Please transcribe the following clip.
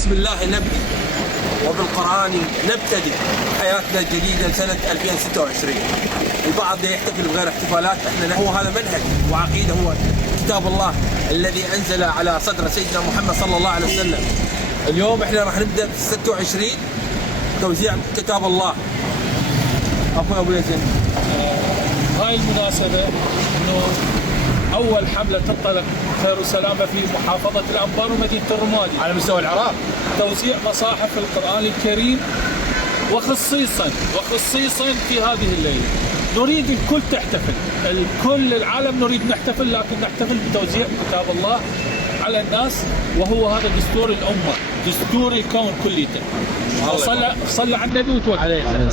بسم الله نبدأ وبالقرآن نبتدئ حياتنا الجديدة سنة 2026. البعض يحتفل بغير احتفالات، احنا هو هذا منهج وعقيدة، هو كتاب الله الذي أنزل على صدر سيدنا محمد صلى الله عليه وسلم. اليوم احنا راح نبدأ في 26 توزيع كتاب الله. أخوي أبو يزن، هاي المناسبة انه اول حملة تنطلق خير وسلامة في محافظة الأنبار ومدينة الرمادي على مستوى العراق، توزيع مصاحف القرآن الكريم، وخصيصا في هذه الليلة نريد الكل تحتفل، الكل العالم نريد نحتفل، لكن نحتفل بتوزيع كتاب الله على الناس، وهو هذا دستور الأمة، دستور الكون كليته. صلى على النبي وتوكل عليه.